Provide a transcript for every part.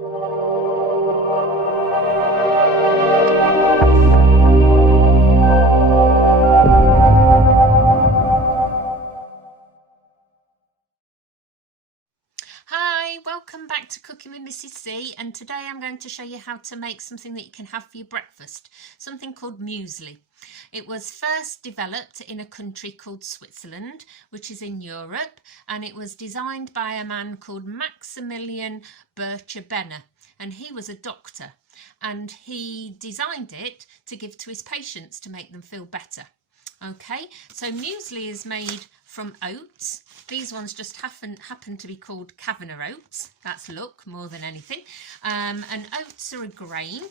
Hi, welcome back to Cooking with Mrs. C, and today I'm going to show you how to make something that you can have for your breakfast, something called muesli. It was first developed in a country called Switzerland, which is in Europe, and it was designed by a man called Maximilian Bircher-Benner, and he was a doctor, and he designed it to give to his patients to make them feel better. Okay, so muesli is made from oats. These ones just happen to be called Kavanagh oats. That's look more than anything. And oats are a grain.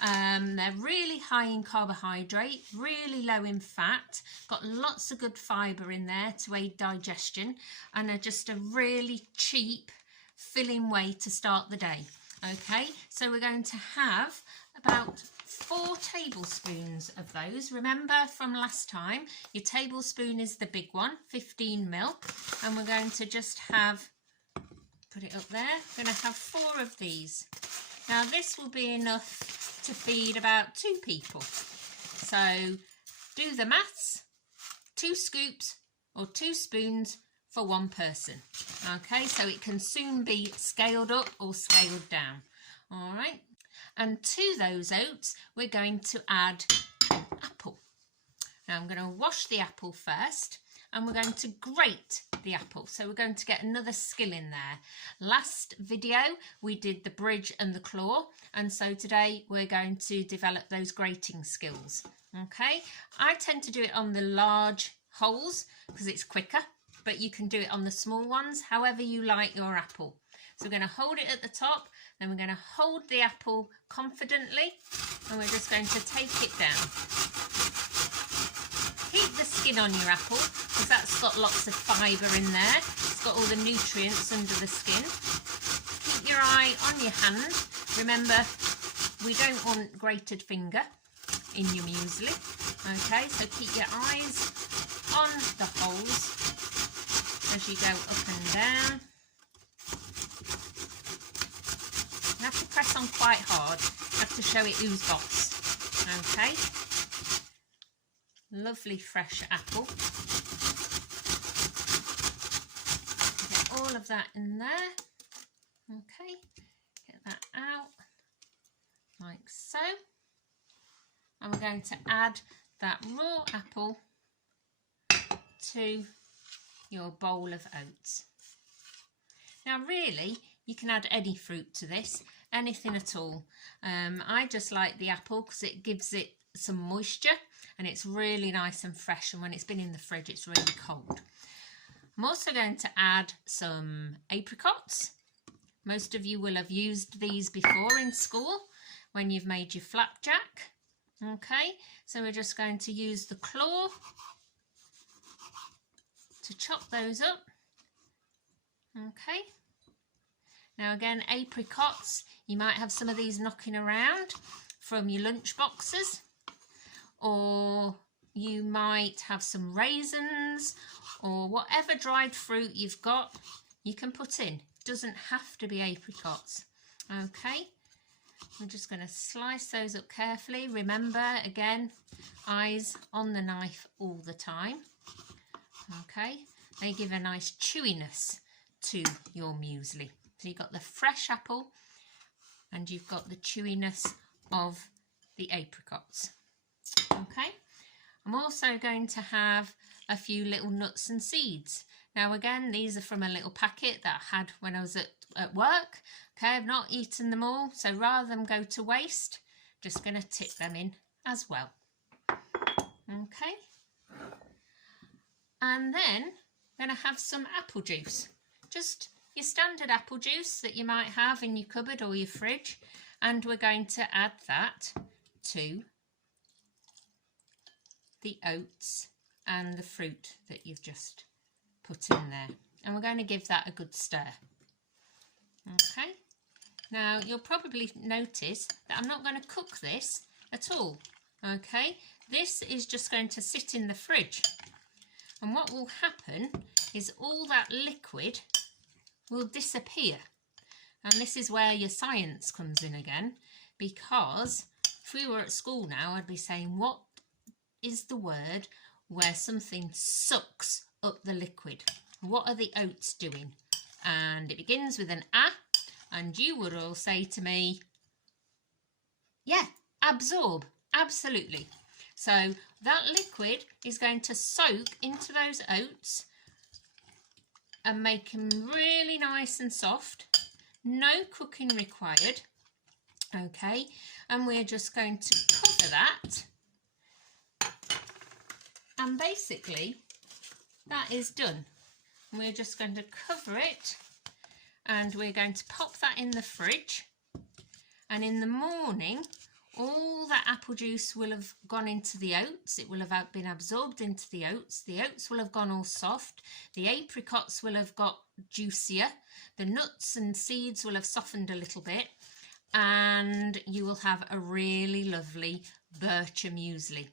They're really high in carbohydrate, really low in fat, got lots of good fibre in there to aid digestion, and are just a really cheap, filling way to start the day. Okay, so we're going to have about 4 tablespoons of those. Remember from last time, your tablespoon is the big one, 15 ml, and we're going to just have, put it up there, we're going to have 4 of these. Now this will be enough to feed about 2 people. So do the maths, 2 scoops or 2 spoons for 1 person. Okay, so it can soon be scaled up or scaled down. All right. And to those oats, we're going to add an apple. Now I'm going to wash the apple first, and we're going to grate the apple. So we're going to get another skill in there. Last video, we did the bridge and the claw, and so today we're going to develop those grating skills. Okay, I tend to do it on the large holes because it's quicker, but you can do it on the small ones, however you like your apple. So we're going to hold it at the top, then we're going to hold the apple confidently, and we're just going to take it down. Keep the skin on your apple because that's got lots of fibre in there. It's got all the nutrients under the skin. Keep your eye on your hand. Remember, we don't want grated finger in your muesli. Okay, so keep your eyes on the holes as you go up and down. You have to press on quite hard. You have to show it ooze box. Okay. Lovely fresh apple. Get all of that in there. Okay. Get that out like so. And we're going to add that raw apple to your bowl of oats. Now really, you can add any fruit to this, anything at all. I just like the apple because it gives it some moisture and it's really nice and fresh, and when it's been in the fridge it's really cold. I'm also going to add some apricots. Most of you will have used these before in school when you've made your flapjack. Okay, so we're just going to use the claw to chop those up. Okay. Now again, apricots, you might have some of these knocking around from your lunch boxes, or you might have some raisins, or whatever dried fruit you've got, you can put in. It doesn't have to be apricots. Okay, we're just going to slice those up carefully. Remember, again, eyes on the knife all the time. Okay, they give a nice chewiness to your muesli. So you've got the fresh apple and you've got the chewiness of the apricots. Okay, I'm also going to have a few little nuts and seeds. Now again, these are from a little packet that I had when I was at work. Okay, I've not eaten them all, so rather than go to waste, just going to tip them in as well. Okay, and then I'm going to have some apple juice. Just your standard apple juice that you might have in your cupboard or your fridge, and we're going to add that to the oats and the fruit that you've just put in there, and we're going to give that a good stir. Okay, now you'll probably notice that I'm not going to cook this at all. Okay, this is just going to sit in the fridge, and what will happen is all that liquid will disappear. And this is where your science comes in again, because if we were at school now, I'd be saying, what is the word where something sucks up the liquid? What are the oats doing? And it begins with an A, and you would all say to me, yeah, absorb, absolutely. So that liquid is going to soak into those oats and make them really nice and soft. No cooking required. Okay, and we're just going to cover that. And basically, that is done. We're just going to cover it, and we're going to pop that in the fridge. And in the morning, all that apple juice will have gone into the oats. It will have been absorbed into the oats. The oats will have gone all soft. The apricots will have got juicier. The nuts and seeds will have softened a little bit. And you will have a really lovely bircher muesli.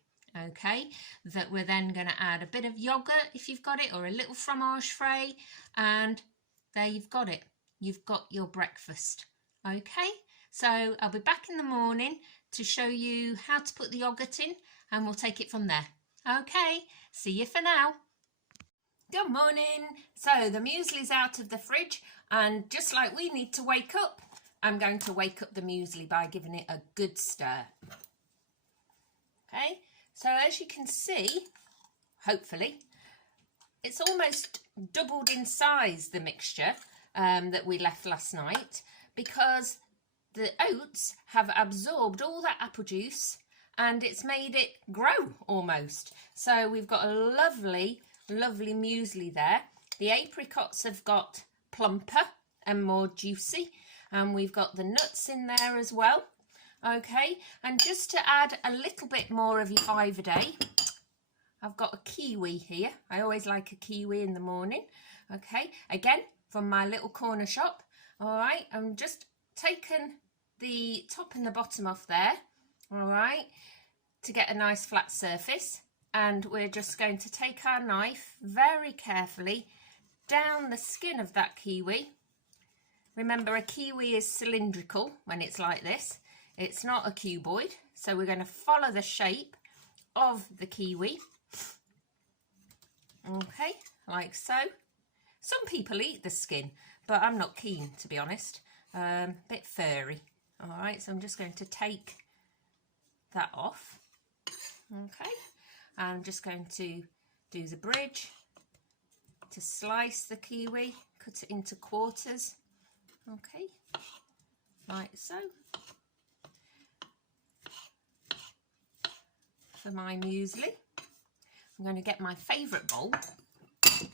Okay, that we're then going to add a bit of yogurt if you've got it, or a little fromage frais, and there you've got it. You've got your breakfast. Okay, so I'll be back in the morning to show you how to put the yogurt in, and we'll take it from there. Okay, see you for now. Good morning. So the muesli's out of the fridge, and just like we need to wake up, I'm going to wake up the muesli by giving it a good stir. Okay, so as you can see, hopefully, it's almost doubled in size, the mixture that we left last night, because the oats have absorbed all that apple juice and it's made it grow almost. So we've got a lovely, lovely muesli there. The apricots have got plumper and more juicy, and we've got the nuts in there as well. Okay, and just to add a little bit more of your five a day, I've got a kiwi here. I always like a kiwi in the morning. Okay, again, from my little corner shop. All right, I'm just taking the top and the bottom off there, all right, to get a nice flat surface. And we're just going to take our knife very carefully down the skin of that kiwi. Remember, a kiwi is cylindrical when it's like this. It's not a cuboid, so we're going to follow the shape of the kiwi. Okay, like so. Some people eat the skin, but I'm not keen, to be honest. Bit furry. All right, so I'm just going to take that off. Okay, I'm just going to do the bridge to slice the kiwi, cut it into quarters. Okay, like so. For my muesli, I'm going to get my favourite bowl. It's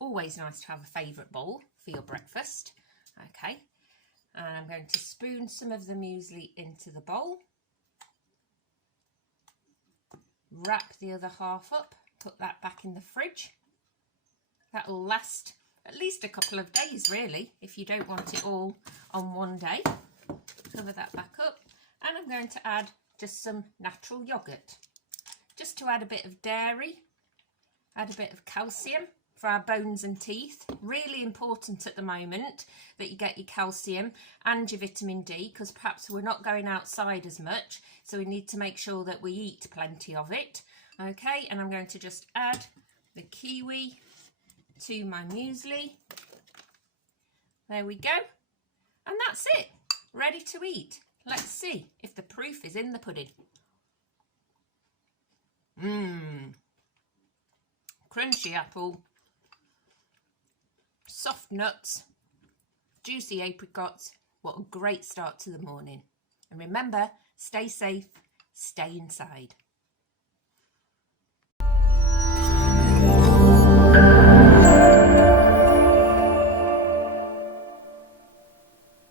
always nice to have a favourite bowl for your breakfast. Okay, and I'm going to spoon some of the muesli into the bowl. Wrap the other half up, put that back in the fridge. That'll last at least a couple of days, really, if you don't want it all on one day. Cover that back up, and I'm going to add just some natural yogurt, just to add a bit of dairy, add a bit of calcium for our bones and teeth. Really important at the moment that you get your calcium and your vitamin D, because perhaps we're not going outside as much, so we need to make sure that we eat plenty of it. Okay, and I'm going to just add the kiwi to my muesli. There we go, and that's it, ready to eat. Let's see if the proof is in the pudding. Crunchy apple, soft nuts, juicy apricots. What a great start to the morning. And remember, stay safe, stay inside.